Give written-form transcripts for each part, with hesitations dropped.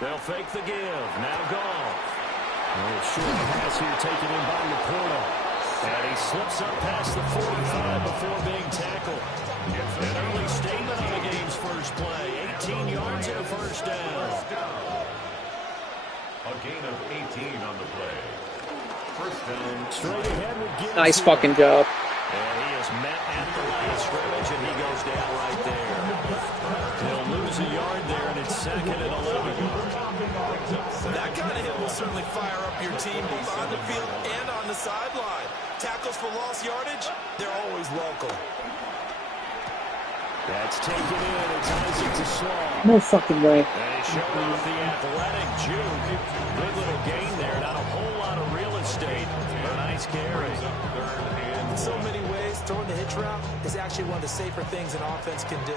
They'll fake the give. Now gone. Short pass here taken in by Laporta. And he slips up past the 45 before being tackled. An early statement on the game's first play. 18 yards and a first down. A gain of 18 on the play. First down. Straight ahead with Gibbs. Nice fucking job. And he is met at the line of scrimmage, and he goes down right there. He'll lose a yard there, and it's second and 11. That kind of hit will certainly fire up your team, both on the field and on the sideline. Tackles for lost yardage, they're always welcome. That's taken in. It's Isaac to Slaw. No fucking way. And he showed off the athletic juke. Good little gain there. Not a whole lot of real estate. A nice carry. In so many ways, throwing the hitch route is actually one of the safer things an offense can do.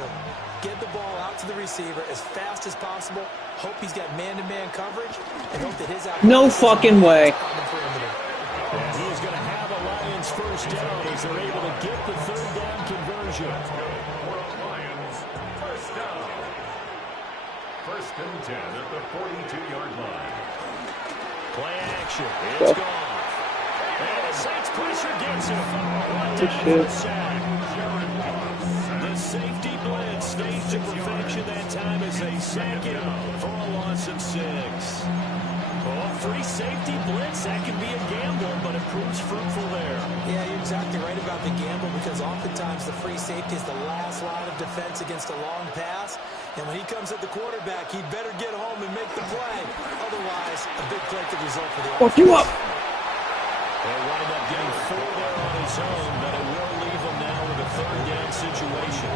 Get the ball out to the receiver as fast as possible. Hope he's got man-to-man coverage, and hope that his no fucking way. And he's going to have a Lions first down as they're able to get the third down conversion. Lions first down. First and 10 at the 42-yard line. Play action. It's gone. And the Saints pressure gets him. Good shit. The safety blitz staged to perfection that time as they sack him for a loss of 6. Oh, free safety blitz, that can be a gamble, but it proves fruitful there. Yeah, you're exactly right about the gamble, because oftentimes the free safety is the last line of defense against a long pass. And when he comes at the quarterback, he'd better get home and make the play. Otherwise, a big play could result for the offense. Fuck you up! He'll wind up getting 4 there on his own, but it will leave him now with a third down situation.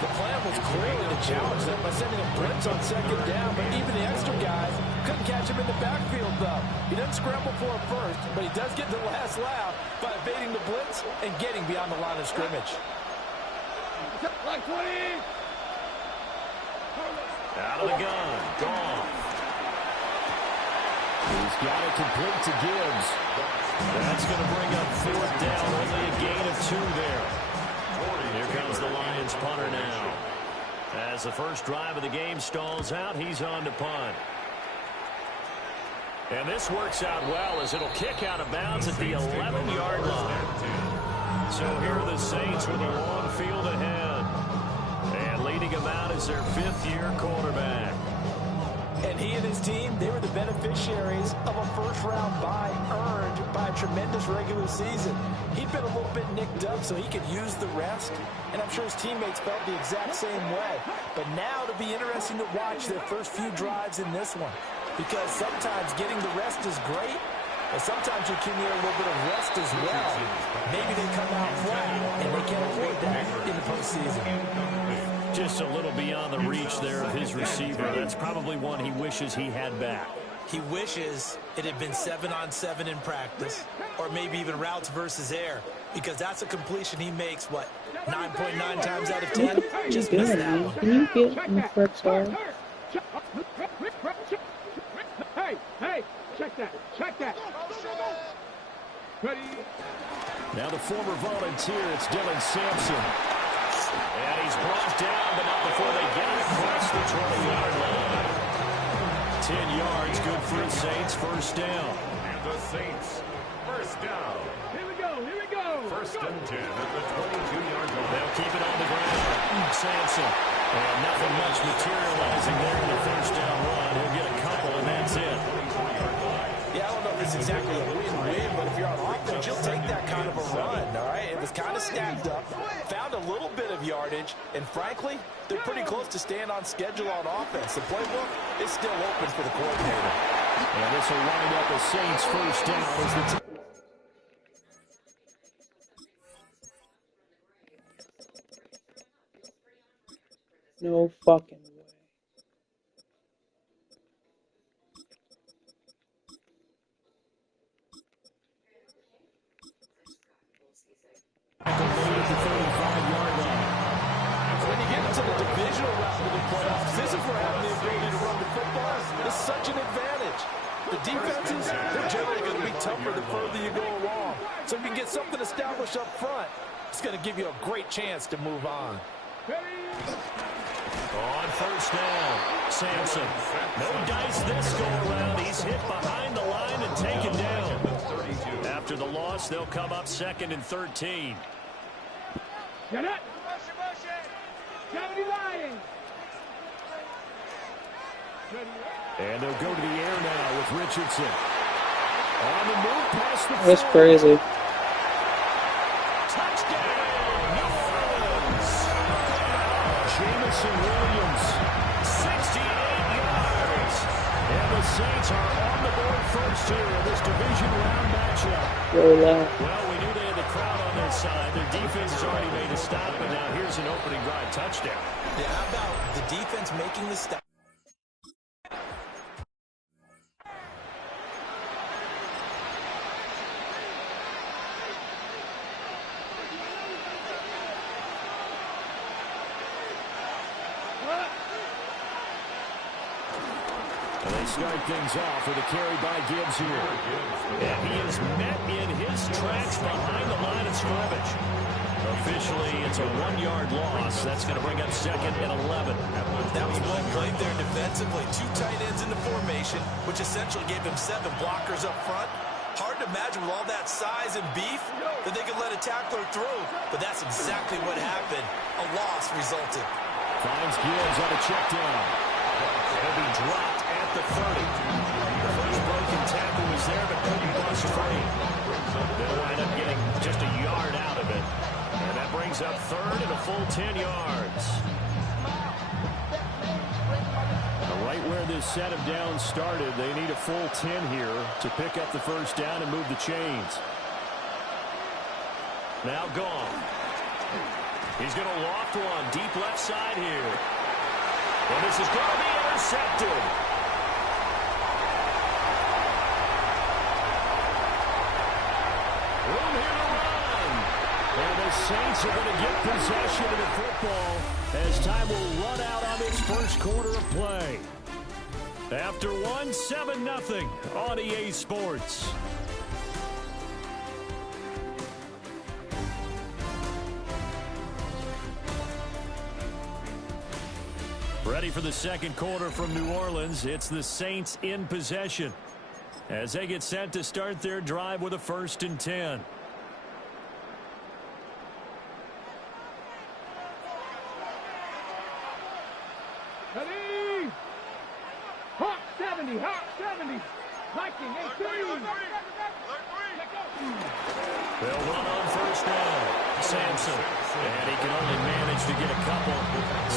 The plan was clearly to challenge them by sending a blitz on second down, but even the extra guys couldn't catch him in the backfield, though. He doesn't scramble for it first, but he does get the last laugh by evading the blitz and getting beyond the line of scrimmage. Out of the gun. Gone. He's got it complete to Gibbs. That's going to bring up fourth down. Only a gain of 2 there. Here comes the Lions punter now. As the first drive of the game stalls out, he's on to punt. And this works out well as it'll kick out of bounds at the 11-yard line. So here are the Saints with a long field ahead. And leading them out is their 5th-year quarterback. And he and his team, they were the beneficiaries of a first-round bye earned by a tremendous regular season. He'd been a little bit nicked up, so he could use the rest. And I'm sure his teammates felt the exact same way. But now it'll be interesting to watch their first few drives in this one. Because sometimes getting the rest is great, but sometimes you can get a little bit of rest as well. Maybe they come out flat, and they can't afford that in the postseason. Just a little beyond the reach there of his receiver. That's probably one he wishes he had back. He wishes it had been 7-on-7 in practice, or maybe even routes versus air, because that's a completion he makes, what, 9.9 times out of 10? Just missed that one. Can you get in the first ball? Hey, check that. Ready? Now the former volunteer, it's Dylan Sampson. And he's brought down, but not before they get it across the 20-yard line. 10 yards, good for the Saints, first down. And the Saints, first down. Here we go. First and 10 at the 22-yard line. They'll keep it on the ground. Sampson. And nothing much materializing there in the first down run. He'll get a couple, and that's it. Yeah, I don't know if it's exactly a win-win, but if you're on offense, you'll take that kind of a run, all right? It was kind of stacked up, found a little bit of yardage, frankly, they're pretty close to staying on schedule on offense. The playbook is still open for the coordinator. And this will wind up a Saints first down as the No fucking way. When you get into the divisional round of the playoffs, this is where having the ability to run the football is such an advantage. The defenses, they're generally going to be tougher the further you go along. So if you can get something established up front, it's going to give you a great chance to move on. On first down, Sampson. No dice this go around. He's hit behind the line and taken down. After the loss, they'll come up 2nd and 13. Get it. 70 Lions. And they'll go to the air now with Richardson. On the move past the That's crazy. touchdown, New Orleans. Jamison Williams, 68 yards. And the Saints are on the board first here in this division round matchup. Roll out. Well, we knew they had the crowd on their side. Their defense has already made a stop, but now here's an opening drive touchdown. Yeah, how about the defense making the stop? They start things off with a carry by Gibbs here. And he is met in his tracks behind the line of scrimmage. Officially, it's a 1-yard loss. That's going to bring up 2nd and 11. That was well played there defensively. 2 tight ends in the formation, which essentially gave him 7 blockers up front. Hard to imagine with all that size and beef that they could let a tackler through. But that's exactly what happened. A loss resulted. Finds Gibbs on a check down. He'll be dropped at the 30. The first broken tackle was there, but couldn't bust free. They'll wind up getting just a yard out of it. And that brings up 3rd and a full 10 yards. Right where this set of downs started, they need a full 10 here to pick up the first down and move the chains. Now gone. He's going to loft one deep left side here. And this is going to be intercepted. Room here to run. And the Saints are going to get possession of the football as time will run out on this first quarter of play. After 7-0 on EA Sports. Ready for the second quarter from New Orleans. It's the Saints in possession as they get set to start their drive with a 1st and 10. Ready. Hawk 70. Hawk 70. Viking 18. They'll run on first down. Sampson. And he can only manage to get a couple.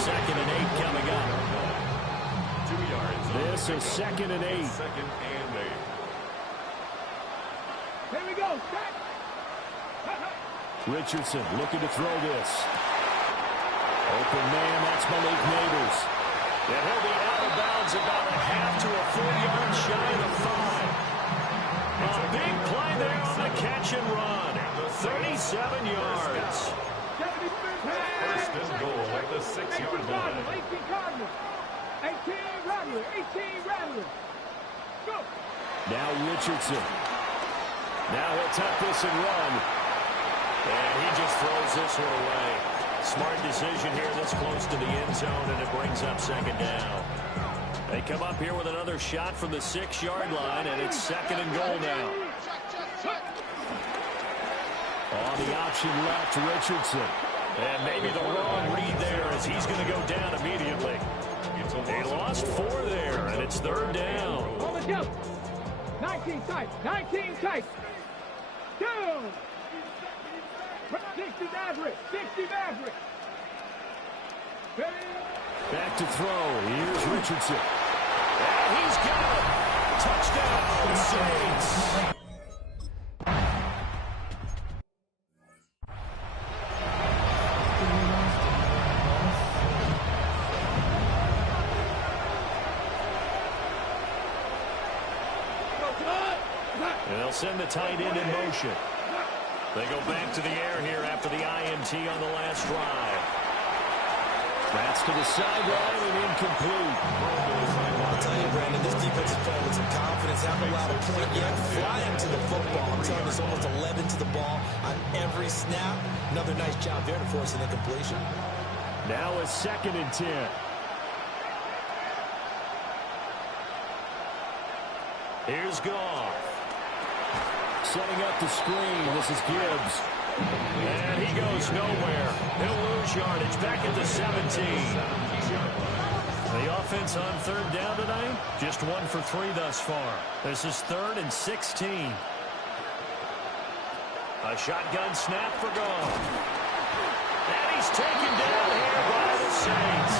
2nd and 8 coming up. 2 yards. This is 2nd and 8. 2nd and 8. Here we go. Set. Richardson looking to throw this. Open man, that's Malik Neighbors. And he'll be out of bounds about a half to a 4-yard shy of the 5. A big play there on the catch and run. 37 yards. 1st and goal at the 6-yard line. 18 Cardinals. 18 Rattler. 18 Rattler. Go. Now Richardson. Now he'll tuck this and run. And he just throws this one away. Smart decision here this close to the end zone, and it brings up 2nd down. They come up here with another shot from the 6-yard line, and it's 2nd and goal now. On the option left, Richardson. And maybe the wrong read there as he's going to go down immediately. They lost 4 there, and it's 3rd down. Hold it down. 19 tight. 19 tight. Down. 60 Maverick. 60 Maverick. Back to throw. Here's Richardson. And he's got it. Touchdown, Saints. They'll send the tight end in motion. They go back to the air here after the INT on the last drive. That's to the sideline and incomplete. I'll tell you, Brandon, this defense is playing with some confidence. Haven't allowed a point yet. Flying to the football. I'm telling you, it's almost 11 to the ball on every snap. Another nice job there to force an incompletion. Now a 2nd and 10. Here's Goff. Setting up the screen. This is Gibbs. And he goes nowhere. He'll lose yardage. Back at the 17. The offense on 3rd down tonight, just 1 for 3 thus far. This is 3rd and 16. A shotgun snap for Goff. And he's taken down here by the Saints.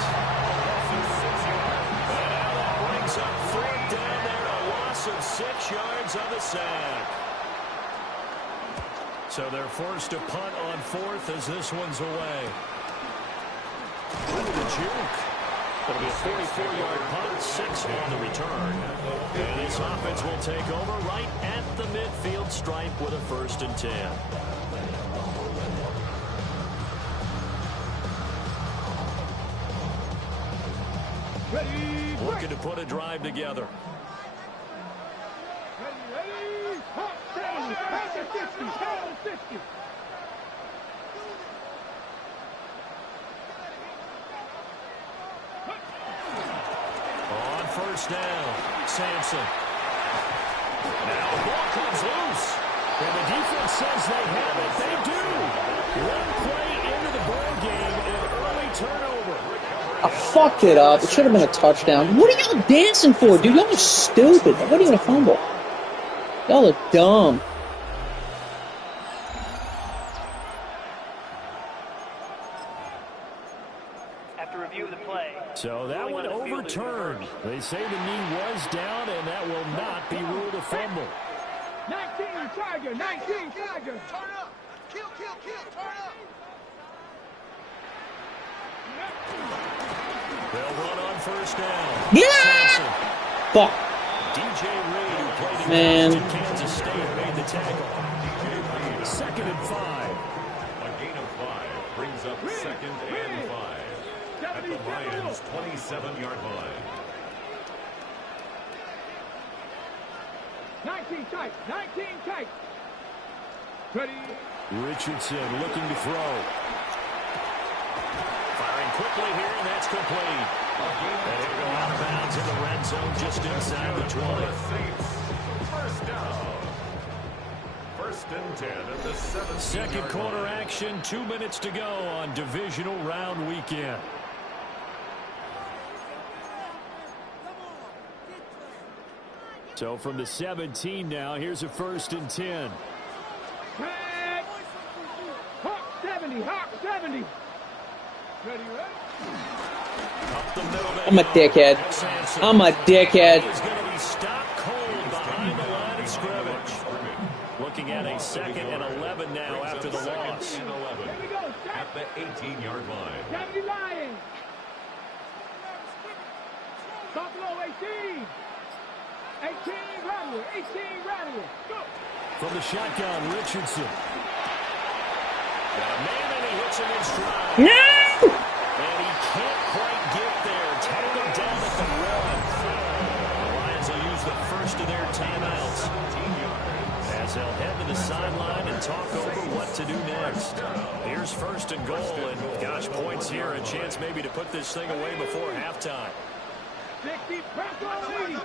And now that brings up 4th down there. A loss of 6 yards on the sack. So they're forced to punt on 4th as this one's away. Ooh, the juke. It'll be a 44-yard punt, 6 on the return. And this offense will take over right at the midfield stripe with a 1st and 10. Ready, Looking to put a drive together. ready, hot 70, hot 50, hot 50. On 1st down, Sampson. Now the ball comes loose. And the defense says they have it. They do. 1 play into the ball game and an early turnover. I fucked it up. It should have been a touchdown. What are y'all dancing for, dude? Y'all are stupid. That wasn't even a fumble. Y'all are dumb. After review of the play. So that one overturned. They say the knee was down, and that will not be ruled a fumble. 19 Tiger, 19 Tiger. Turn up. Kill, turn up. They'll run on 1st down. Yeah! Sampson. Fuck. DJ Reed, who played Man. in Kansas State, made the tackle. 2nd and 5. A gain of 5 brings up 2nd and 5 at the Lions' 27-yard line. 19 tight, 19 tight. Ready. Richardson looking to throw. Firing quickly here, and that's complete. And he'll go out of bounds in the red zone just inside the 20. First down. 1st and 10 at the 17-yard 2nd quarter line. action, 2 minutes to go on divisional round weekend. So from the 17 now, here's a 1st and 10. Tag. Hawk 70, Hawk 70. Ready, Up the middle I'm a dickhead. Sampson. I'm a dickhead. He's going to be stopped cold behind the line of scrimmage. Looking at a 2nd and 11 now after the loss. 2nd and 11 Here we go. at the 18-yard line. 70 Lions. Buffalo 18. 18 Rattler, 18 Rattler. Go. From the shotgun, Richardson. Got a man and he hits him in stride. No! And he can't quite get there. Tackled down at the run. The Lions will use the first of their timeouts as they'll head to the sideline and talk over what to do next. Here's 1st and goal, and gosh, points here, a chance maybe to put this thing away before halftime. 60, press on 80.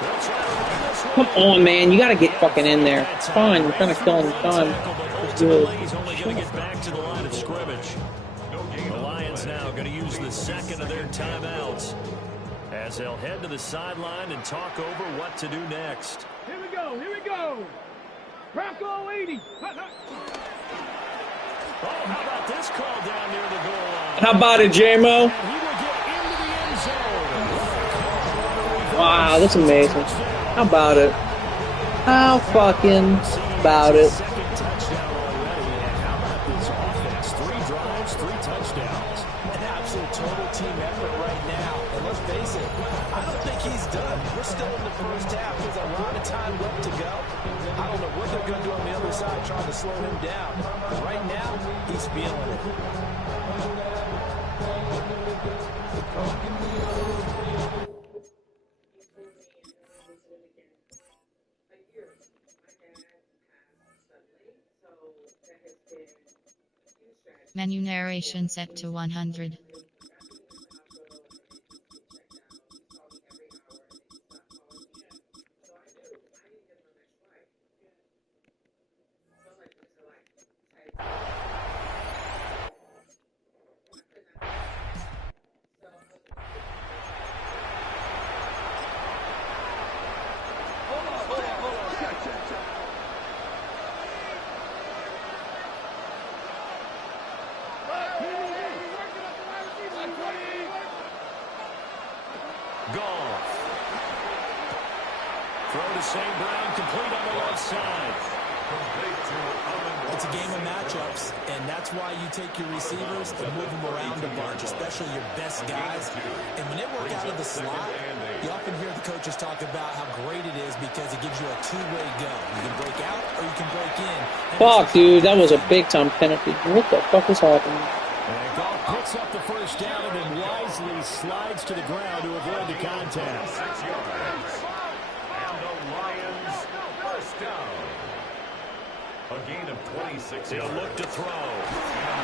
They'll try to run this one. Come on, man. You gotta get fucking in there. It's fine. We're kind of killing time. Let's do Ultimately, it. he's only going to get back to the line of scrimmage. The Lions now going to use the 2nd of their timeouts as they'll head to the sideline and talk over what to do next. Here we go, here we go. Bronco 80. Oh, how about this call down near the goal line? How about it, J-Mo? And he will get into the end zone. Wow, that's amazing. How about it? How fucking about it? Second touchdown already. And how about this offense? 3 drives, 3 touchdowns. An absolute total team effort right now. And let's face it, I don't think he's done. We're still in the first half. There's a lot of time left to go. I don't know what they're going to do on the other side trying to slow him down. But right now, he's feeling it. Menu narration set to 100. Goff. Throw to St. Brown, complete on the left side. It's a game of matchups, and that's why you take your receivers and move them around a bunch, especially your best guys. And when they work out of the slot, you often hear the coaches talk about how great it is because it gives you a two-way go. You can break out or you can break in. Fuck, dude, that was a big-time penalty. What the fuck is happening? And Goff picks up the first down and then wisely slides to the ground to avoid the contact. 6 yards. And the Lions first down. A gain of 26 He'll yards. look to throw.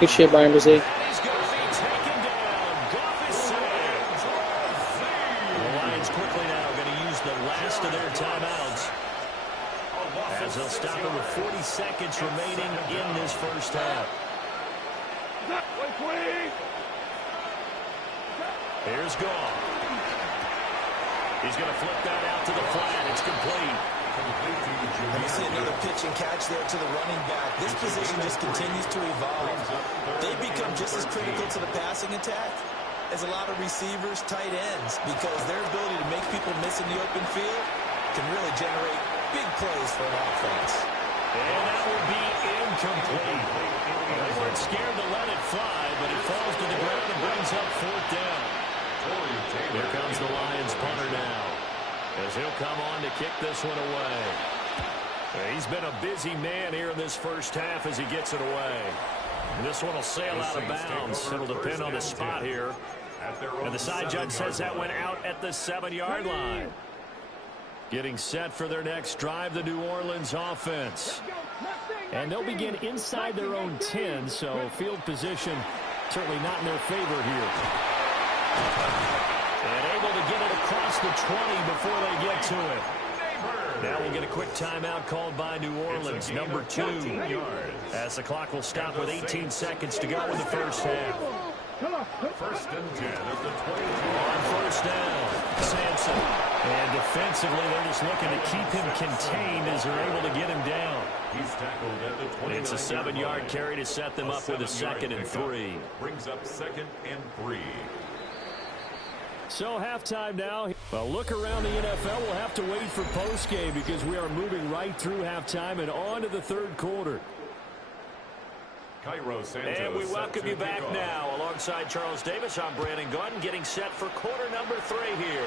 Good shit, Brian Brzee. He's going to be taken down. Goff is sacked. The Lions quickly now going to use the last of their timeouts, as they'll stop it with 40 seconds remaining in this first half. Here's Goff. He's going to flip that out to the flat. It's complete. And you see another pitch and catch there to the running back. This position just continues to evolve. They become just as critical to the passing attack as a lot of receivers, tight ends, because their ability to make people miss in the open field can really generate big plays for an offense. And that will be incomplete. They weren't scared to let it fly, but it falls to the ground and brings up 4th down. Here comes the Lions punter now, as he'll come on to kick this one away. He's been a busy man here in this first half as he gets it away. And this one will sail out of bounds. It'll depend on the spot here. And the side judge says that went out at the 7-yard line. Getting set for their next drive, the New Orleans offense. And they'll begin inside their own 10, so field position certainly not in their favor here. And able to get it across the 20 before they get to it. Now we'll get a quick timeout called by New Orleans, number 2. As the clock will stop with 18 seconds to go in the first half. First and 10 at the 20. On first down, Sampson. And defensively, they're just looking to keep him contained as they're able to get him down. He's tackled at the 29. It's a 7-yard carry to set them up with a 2nd and 3. Brings up 2nd and 3. So halftime now. Well, look around the NFL. We'll have to wait for postgame because we are moving right through halftime and on to the 3rd quarter. Cairo Santos. And we welcome you back now. Alongside Charles Davis, I'm Brandon Gordon, getting set for quarter number 3 here.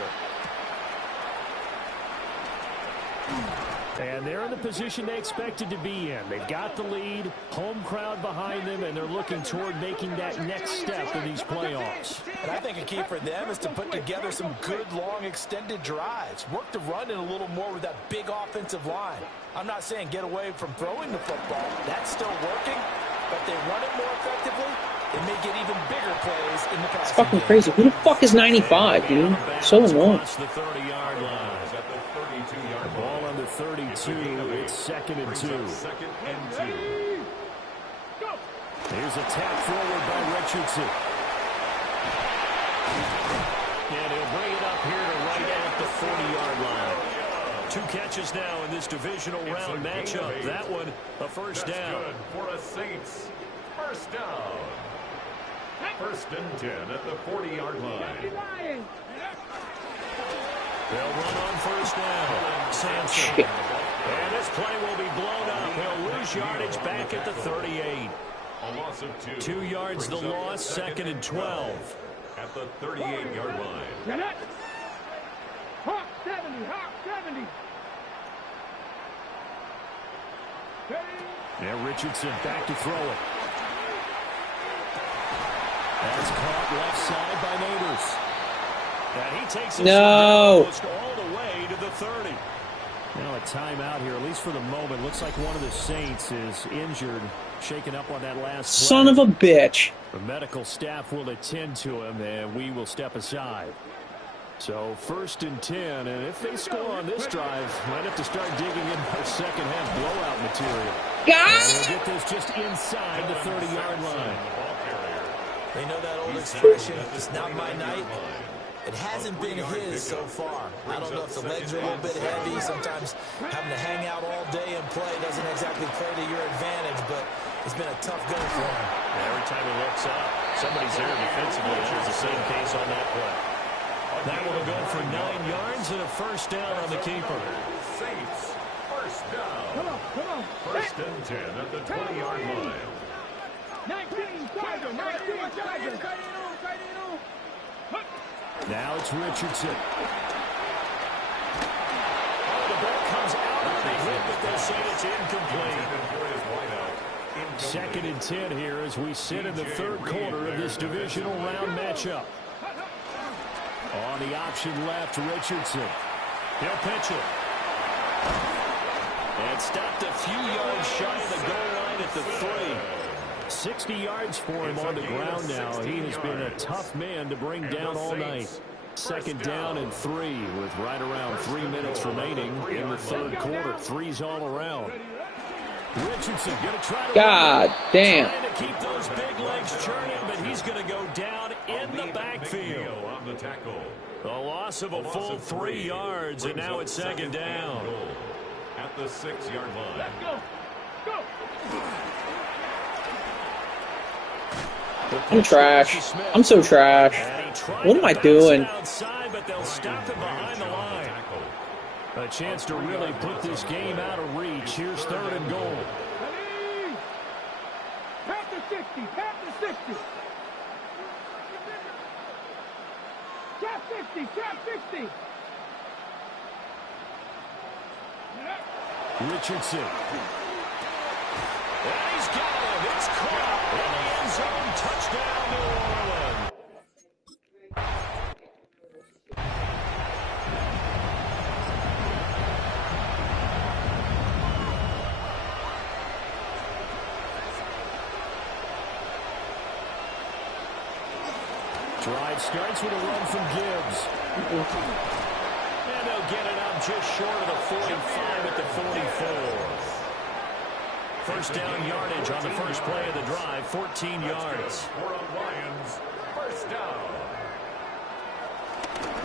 And they're in the position they expected to be in. They've got the lead, home crowd behind them, and they're looking toward making that next step in these playoffs. And I think a key for them is to put together some good, long, extended drives. Work the run in a little more with that big offensive line. I'm not saying get away from throwing the football. That's still working, but they run it more effectively. They may get even bigger plays in the passing It's fucking game. crazy. Who the fuck is 95, dude? So annoying. The 30-yard line. Ball under 32. It's 2nd and 2. 2nd and 2. Here's a tap forward by Richardson. And he'll bring it up here to right at the 40-yard line. 2 catches now in this divisional round matchup. That one, a first down. Good for a Saints First down. First and 10 at the 40-yard line. They'll run on first down. Sampson. And this play will be blown up. He'll lose yardage back at the 38. A loss of 2. 2 yards the loss, second and 12. At the 38-yard line. Hawk 70, Hawk 70. Now Richardson back to throw it. That's caught left side by Neighbors. And he takes it almost all the way to the 30. Now a timeout here, at least for the moment. Looks like one of the Saints is injured, shaken up on that last play. Son of a bitch. The medical staff will attend to him, and we will step aside. So first and 10, and if they score on this drive, might have to start digging in our second-half blowout material. And we'll get this just inside the 30-yard line. They know that old expression, it's not my night. It hasn't been his so far. I don't know if the legs are a little bit heavy. Sometimes having to hang out all day and play doesn't exactly play to your advantage, but it's been a tough go for him. Every time he looks up, somebody's there defensively. That was the same case on that play. That will go for 9 yards and a first down on the keeper. Saints, first down. Come on. First and 10 at the 20-yard line. 19, Tiger, 19, Tiger. Now it's Richardson. Oh, the ball comes out on the hit, but they say it's incomplete. Second and 10 here as we sit in the third quarter of this divisional round matchup. On the option left, Richardson. He'll pitch it. And stopped a few yards shy of the goal line at the 3. 60 yards for him on the ground now. He has been a tough man to bring down all night. Second down and 3 with right around 3 minutes remaining in the third quarter. 3's all around. Richardson going to try to God damn. trying to keep those big legs churning, but he's going to go down in the backfield. On the tackle. A loss of a full 3 yards, and now it's second down. At the 6-yard line. Let's go. I'm trash. I'm so trash. What am I doing? Outside, but they'll stop him behind the line. A chance to really put this game out of reach. Here's third and goal. Ready? Pass the 60. Trap 60. Richardson. And he's got him. It's caught in the end zone. Touchdown, New Orleans. Drive starts with a run from Gibbs. And they'll get it up just short of the 45 at the 44. First down yardage on the first play of the drive, 14 yards. For the Lions, first down.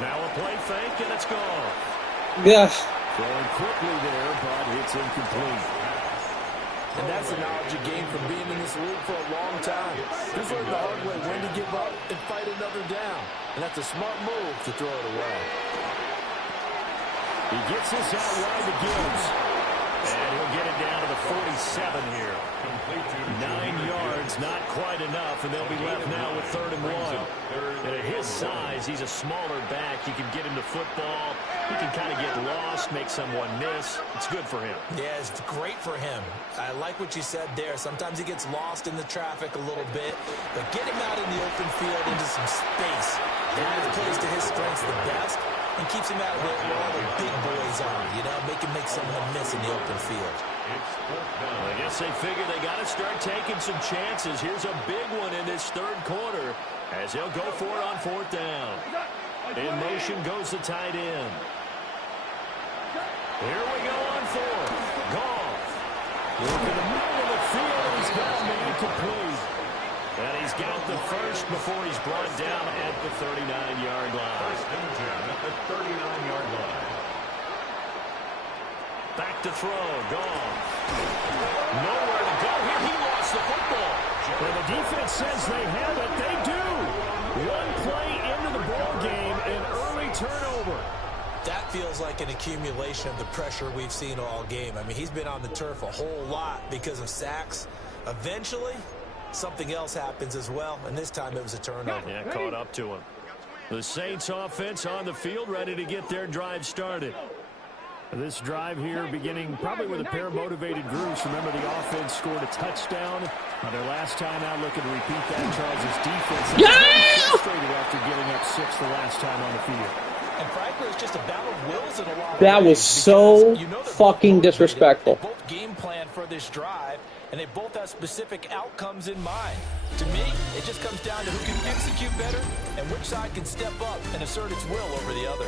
Now a play fake, and it's gone. Gosh. Throwing quickly there, but it's incomplete. And that's the knowledge you gain from being in this league for a long time. He's learned the hard way when to give up and fight another down. And that's a smart move to throw it away. He gets this out wide to Gibbs. And he'll get it down to the 47 here. 9 yards, not quite enough, and they'll be left now with third and 1. And at his size, he's a smaller back. You can get him to football. He can kind of get lost, make someone miss. It's good for him. Yeah, it's great for him. I like what you said there. Sometimes he gets lost in the traffic a little bit, but get him out in the open field into some space. That plays to his strengths the best and keeps him out where all the big boys are, you know, make him make someone miss in the open field. I guess they figure they got to start taking some chances. Here's a big one in this third quarter as they'll go for it on fourth down. In motion goes the tight end. Here we go on fourth. Goff. Look in the middle of the field, and he's got a man complete. And he's got the first before he's brought down at the 39-yard line. First and 10 at the 39-yard line. Back to throw. Goff. Nowhere to go here. He lost the football. And the defense says they have it. They do. One play into the ball game, an early turnover. That feels like an accumulation of the pressure we've seen all game. I mean, he's been on the turf a whole lot because of sacks. Eventually, something else happens as well, and this time it was a turnover. Yeah, caught up to him. The Saints offense on the field, ready to get their drive started. This drive here beginning probably with a pair of motivated groups. Remember, the offense scored a touchdown on their last time out. Looking to repeat that. Charles' defense frustrated after giving up 6 the last time on the field. And frankly, it's just a battle of wills in a lot of That ways, was so fucking both disrespectful. They both game plan for this drive, and they both have specific outcomes in mind. To me, it just comes down to who can execute better and which side can step up and assert its will over the other.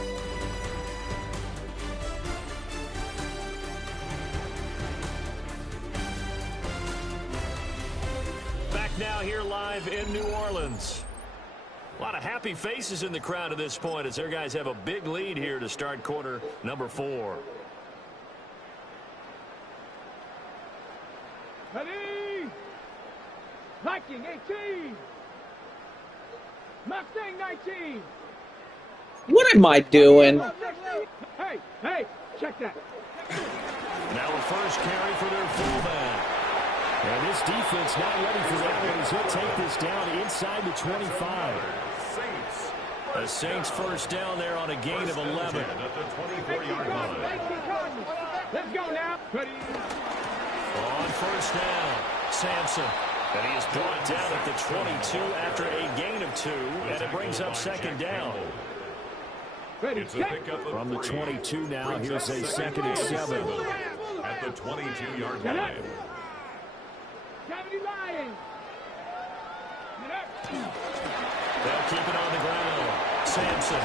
Back now here live in New Orleans. A lot of happy faces in the crowd at this point as their guys have a big lead here to start quarter number 4. Ready? Viking 18. Mustang 19. What am I doing? Hey, hey, check that. Now a first carry for their fullback. And this defense not ready for that one as he'll take this down inside the 25. The Saints first down there on a gain of 11. At the 24-yard line. Let's go now. Ready? On first down, Sampson. And he is brought down at the 22 after a gain of 2, and it brings up second down. Ready? From the 22 now, here's a 2nd and 7. At the 22-yard line. 70 Lions. They'll keep it on the ground. Sampson.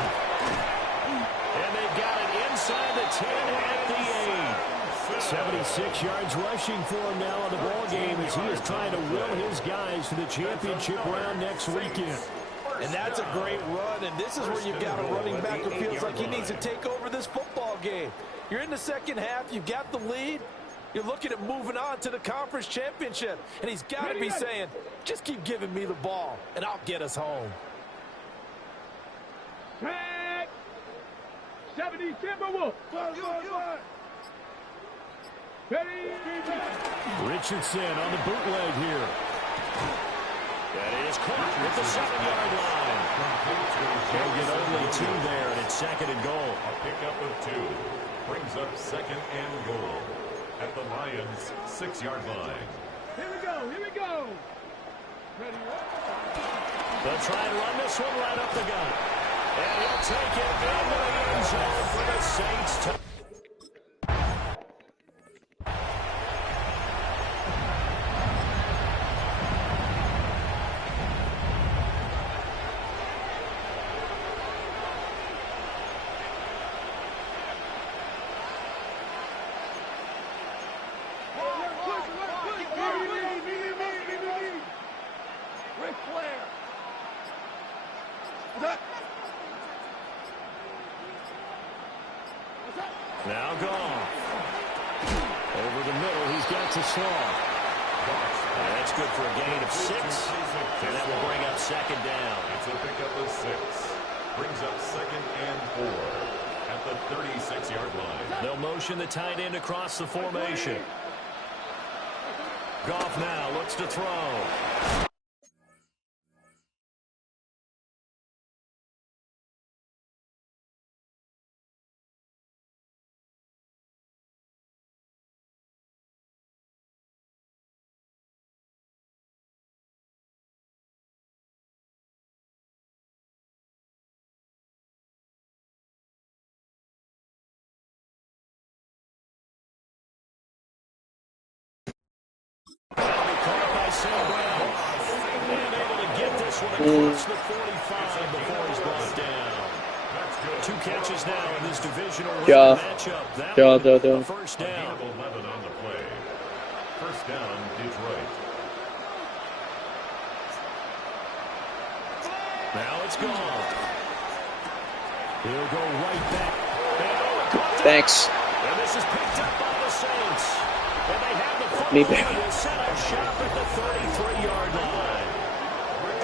And they've got it inside the 10 at the 8. 76 yards rushing for him now in the ball game as he is trying to will his guys to the championship round next weekend. And that's a great run, and this is where you've got a running back who feels like he needs to take over this football game. You're in the second half, you've got the lead, you're looking at moving on to the conference championship, and he's got to be saying, just keep giving me the ball, and I'll get us home. 70 Timberwolves. Richardson on the bootleg here. That is caught at the 7-yard line. They'll get only 2 there, and it's 2nd and goal. A pickup of 2 brings up 2nd and goal at the Lions' 6-yard line. Here we go, here we go. Ready? They'll try and run this one right up the gut. And he'll take it into the end zone for the Saints. Now gone. Over the middle, he's got to Slaw. And that's good for a gain of 6. And that will bring up 2nd down. It's a pickup of 6. Brings up 2nd and 4 at the 36-yard line. They'll motion the tight end across the formation. Goff now looks to throw. Across the 45 before he's brought down. 2 catches now in this divisional matchup. That first down. 11 on the play. First down, Detroit. Now it's gone. He'll go right back. Thanks. And this is picked up by the Saints. And they have the Me football too. and will set up shop at the 33-yard line.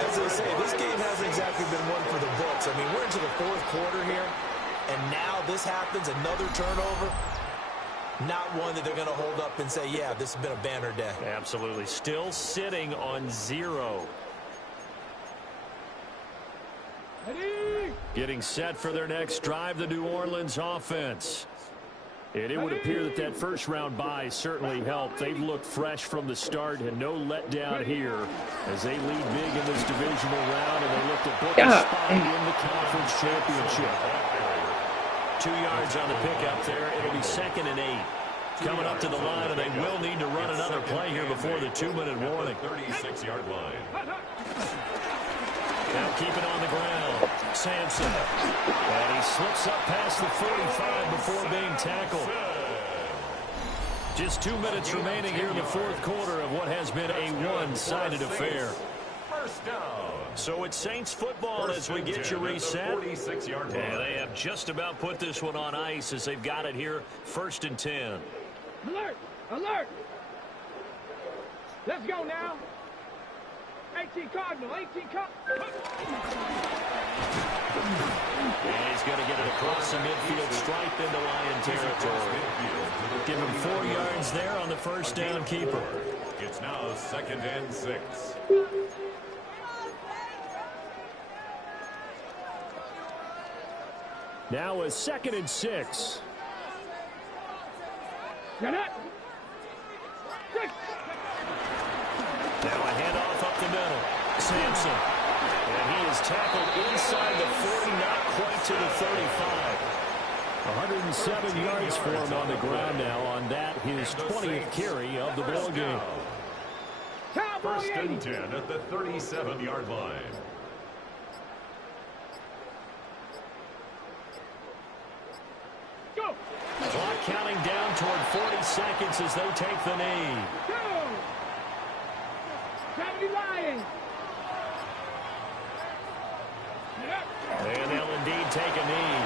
As they say, this game hasn't exactly been one for the books. I mean, we're into the fourth quarter here, and now this happens, another turnover. Not one that they're going to hold up and say, yeah, this has been a banner day. Absolutely. Still sitting on 0. Getting set for their next drive, the New Orleans offense. And it would appear that that first-round bye certainly helped. They've looked fresh from the start and no letdown here as they lead big in this divisional round, and they look to book a spot in the conference championship. 2 yards on the pickup there. It'll be 2nd and 8. Coming up to the line, and they will need to run another play here before the 2-minute warning. 36-yard line. Now keep it on the ground. Sampson. And he slips up past the 45 before being tackled. Just 2 minutes remaining here in the fourth quarter of what has been a one-sided affair. First down. So it's Saints football as we get you reset. 46-yard line. And they have just about put this one on ice as they've got it here. 1st and 10. Alert! Alert! Let's go now. 18 Cardinal, 18 Cardinal. And he's going to get it across the midfield stripe into Lion territory. Give him 4 yards there on the first down keeper. It's now 2nd and 6. Now a 2nd and 6. Get up. Now a handoff up the middle. Sampson. And he is tackled inside the 40, not quite to the 35. 107 yards for him on the ground now on that, his 20th carry of the ball game. 1st and 10 at the 37-yard line. Go. Clock counting down toward 40 seconds as they take the knee. Go. 70 Lions. And they'll indeed take a knee.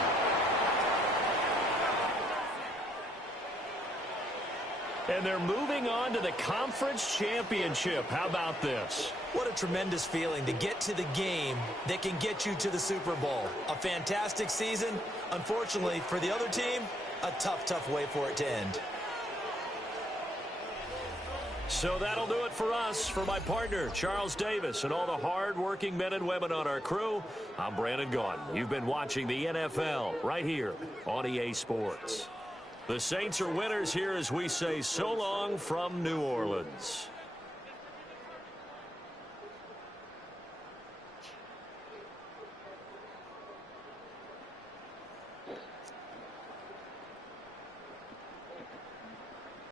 And they're moving on to the conference championship. How about this? What a tremendous feeling to get to the game that can get you to the Super Bowl. A fantastic season. Unfortunately, for the other team, a tough, tough way for it to end. So that'll do it for us. For my partner, Charles Davis, and all the hard-working men and women on our crew, I'm Brandon Gaudin. You've been watching the NFL right here on EA Sports. The Saints are winners here as we say so long from New Orleans.